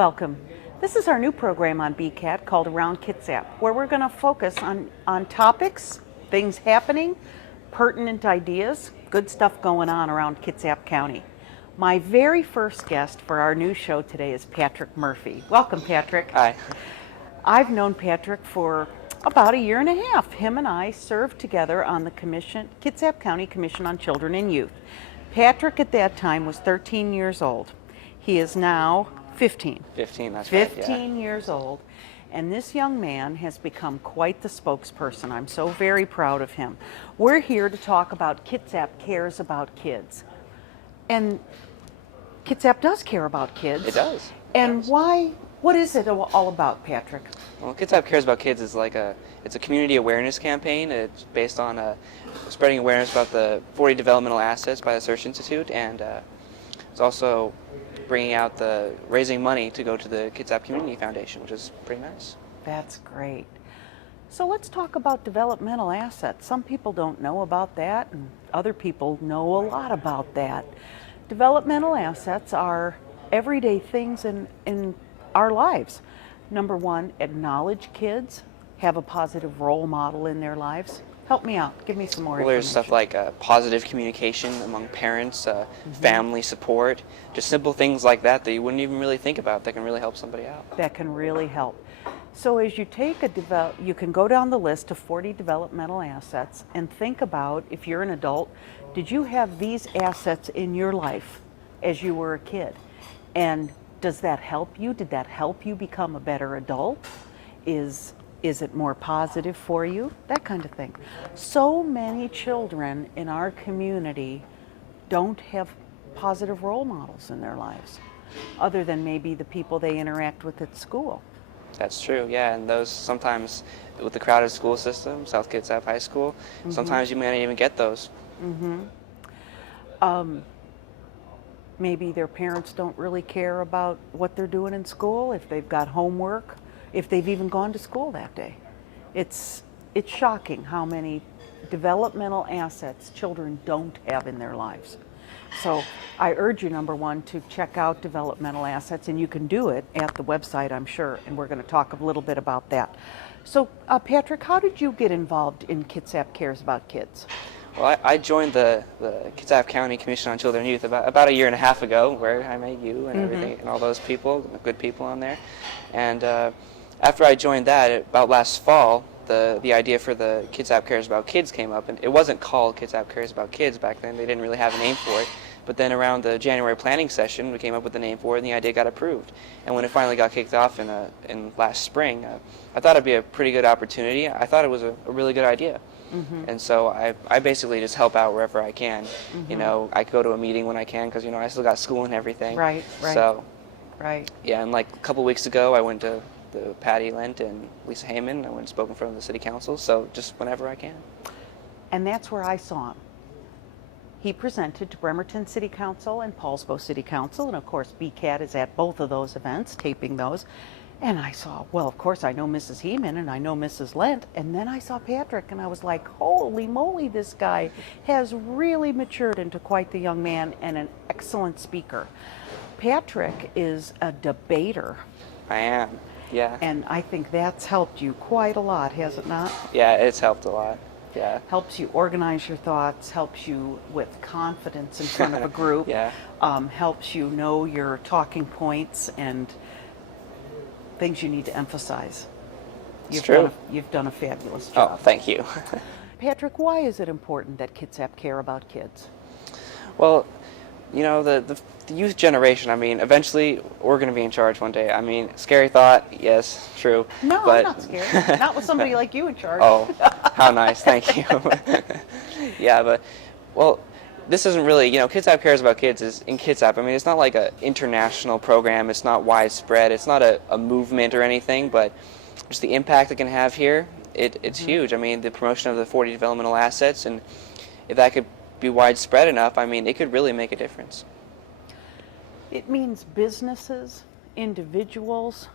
Welcome. This is our new program on BKAT called Around Kitsap, where we're going to focus on topics, things happening, pertinent ideas, good stuff going on around Kitsap County. My very first guest for our new show today is Patrick Murphy. Welcome, Patrick. Hi. I've known Patrick for about a year and a half. Him and I served together on the Kitsap County Commission on Children and Youth. Patrick at that time was 13 years old. He is now 15. 15, that's right. 15 years old. And this young man has become quite the spokesperson. I'm so very proud of him. We're here to talk about Kitsap Cares About Kids. And Kitsap does care about kids. It does. And why? What is it all about, Patrick? Well, Kitsap Cares About Kids is it's a community awareness campaign. It's based on spreading awareness about the 40 developmental assets by the Search Institute, and it's also bringing out raising money to go to the Kitsap Community Foundation, which is pretty nice. That's great. So let's talk about developmental assets. Some people don't know about that, and other people know a lot about that. Developmental assets are everyday things in our lives. Number one, acknowledge kids, have a positive role model in their lives. Help me out. Give me some more Well, there's information. stuff like positive communication among parents, family support, just simple things like that you wouldn't even really think about that can really help somebody out. That can really help. So as you take you can go down the list of 40 developmental assets and think about, if you're an adult, did you have these assets in your life as you were a kid? And does that help you? Did that help you become a better adult? Is it more positive for you? That kind of thing. So many children in our community don't have positive role models in their lives, other than maybe the people they interact with at school. That's true, yeah, and those sometimes, with the crowded school system, South Kitsap High School, sometimes you may not even get those. Maybe their parents don't really care about what they're doing in school, if they've got homework, if they've even gone to school that day. It's shocking how many developmental assets children don't have in their lives. So I urge you, number one, to check out developmental assets, and you can do it at the website, I'm sure, and we're going to talk a little bit about that. So Patrick, how did you get involved in Kitsap Cares About Kids? Well, I joined the Kitsap County Commission on Children and Youth about a year and a half ago, where I met you and everything, and all those people, good people on there. And after I joined that, about last fall, the idea for the Kitsap Cares About Kids came up, and it wasn't called Kitsap Cares About Kids back then. They didn't really have a name for it. But then around the January planning session, we came up with the name for it, and the idea got approved. And when it finally got kicked off in last spring, I thought it'd be a pretty good opportunity. I thought it was a really good idea. And so I basically just help out wherever I can. You know, I go to a meeting when I can because, I still got school and everything. Right. So, right. yeah, and like a couple weeks ago, I went to the Patty Lent and Lisa Heyman. I went and spoke in front of the city council, so just whenever I can. And that's where I saw him. He presented to Bremerton City Council and Paulsbo City Council, and of course BKAT is at both of those events, taping those. And I saw, well, of course I know Mrs. Heeman and I know Mrs. Lent, and then I saw Patrick and I was like, holy moly, this guy has really matured into quite the young man and an excellent speaker. Patrick is a debater. I am, yeah. And I think that's helped you quite a lot, has it not? Yeah, it's helped a lot. Yeah. Helps you organize your thoughts, helps you with confidence in front of a group, Yeah. Helps you know your talking points and things you need to emphasize. It's true. You've done a fabulous job. Oh, thank you. Patrick, why is it important that Kitsap care about kids? Well, the youth generation, eventually we're going to be in charge one day. Scary thought, yes, true. No, but... I'm not scared. Not with somebody like you in charge. Oh, how nice, thank you. Yeah, but, well, this isn't really, Kitsap Cares About Kids is in Kitsap. It's not like an international program. It's not widespread. It's not a movement or anything, but just the impact it can have here, it's huge. The promotion of the 40 developmental assets, and if that could be widespread enough, it could really make a difference. It means businesses, individuals,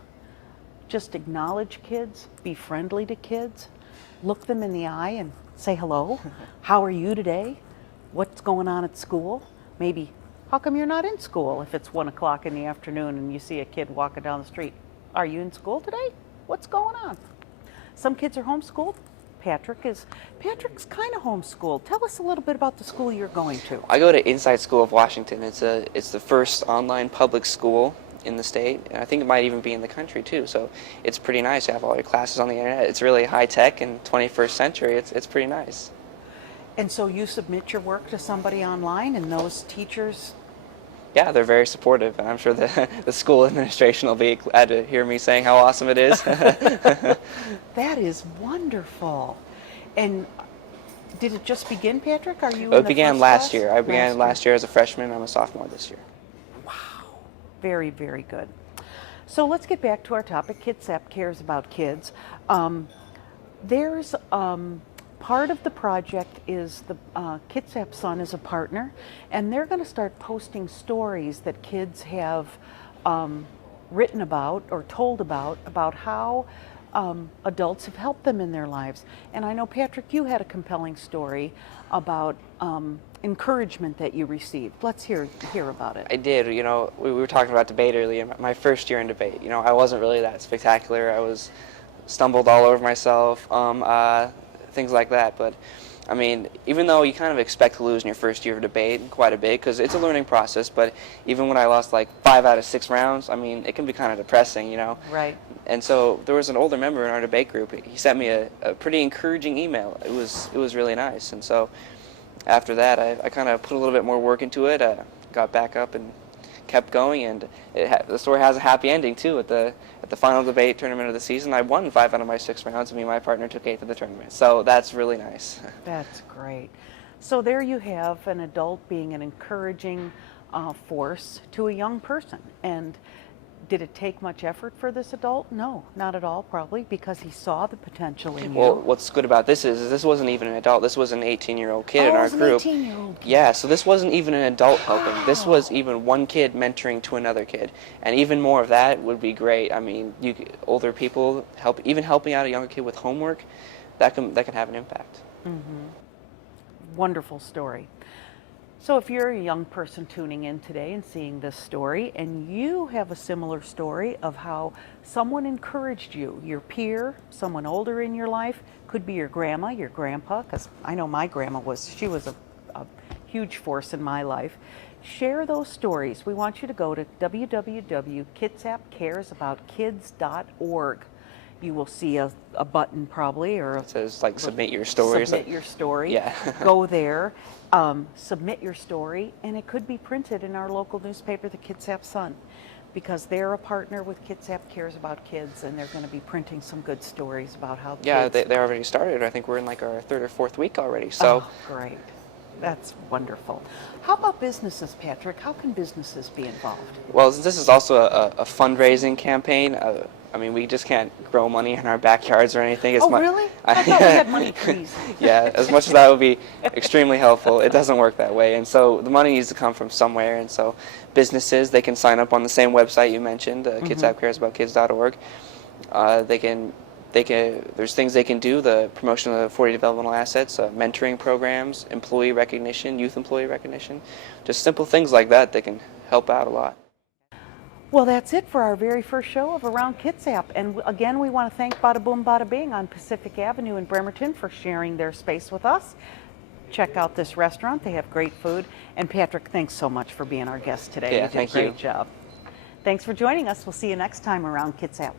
just acknowledge kids, be friendly to kids, look them in the eye and say hello. How are you today? What's going on at school? Maybe How come you're not in school if it's 1 o'clock in the afternoon and you see a kid walking down the street? Are you in school today? What's going on? Some kids are homeschooled. Patrick's kind of homeschooled. Tell us a little bit about the school you're going to. I go to Inside School of Washington. It's the first online public school in the state, and I think it might even be in the country too. So it's pretty nice to have all your classes on the internet. It's really high tech and 21st century. It's pretty nice. And so you submit your work to somebody online, and those teachers. Yeah, they're very supportive, and I'm sure the school administration will be glad to hear me saying how awesome it is. That is wonderful. And did it just begin, Patrick? Are you? It began last year. I began last year as a freshman. I'm a sophomore this year. Wow, very, very good. So let's get back to our topic. Kitsap cares about kids. There's part of the project is the Kitsap Sun is a partner, and they're going to start posting stories that kids have written about or told about how adults have helped them in their lives. And I know, Patrick, you had a compelling story about encouragement that you received. Let's hear about it. I did. You know, we were talking about debate earlier. My first year in debate, you know, I wasn't really that spectacular. I was stumbled all over myself. Things like that. But I mean, even though you kind of expect to lose in your first year of debate quite a bit, because it's a learning process, but even when I lost like 5 out of 6 rounds, I mean, it can be kind of depressing, you know? Right. And so there was an older member in our debate group. He sent me a pretty encouraging email. It was really nice. And so after that, I kind of put a little bit more work into it, got back up and kept going, and the story has a happy ending too. At the final debate tournament of the season, I won 5 out of my 6 rounds, and me and my partner took 8th of the tournament. So that's really nice. That's great. So there you have an adult being an encouraging force to a young person. And did it take much effort for this adult? No, not at all, probably, because he saw the potential in you. Well, what's good about this is this wasn't even an adult. This was an 18-year-old kid in our group. 18-year-old kid. Yeah, so this wasn't even an adult helping. This was even one kid mentoring to another kid. And even more of that would be great. I mean, older people helping out a younger kid with homework, that can have an impact. Mm-hmm. Wonderful story. So if you're a young person tuning in today and seeing this story, and you have a similar story of how someone encouraged you, your peer, someone older in your life, could be your grandma, your grandpa, because I know my grandma she was a huge force in my life. Share those stories. We want you to go to www.kitsapcaresaboutkids.org. You will see a button probably, or it says like submit your story. Submit your story. Yeah. Go there, submit your story, and it could be printed in our local newspaper, the Kitsap Sun, because they're a partner with Kitsap Cares About Kids, and they're going to be printing some good stories about how the kids. Yeah, they already started. I think we're in like our 3rd or 4th week already. So. Oh, great. That's wonderful. How about businesses, Patrick? How can businesses be involved? Well, this is also a fundraising campaign. I mean, we just can't grow money in our backyards or anything. Really? I thought we had money trees. Yeah, as much as that would be extremely helpful, it doesn't work that way. And so the money needs to come from somewhere. And so businesses, they can sign up on the same website you mentioned, kitsapcaresaboutkids.org. There's things they can do, the promotion of the 40 developmental assets, mentoring programs, employee recognition, youth employee recognition, just simple things like that can help out a lot. Well, that's it for our very first show of Around Kitsap. And again, we want to thank Bada Boom Bada Bing on Pacific Avenue in Bremerton for sharing their space with us. Check out this restaurant. They have great food. And Patrick, thanks so much for being our guest today. Yeah, you did a great job. Thanks for joining us. We'll see you next time around Kitsap.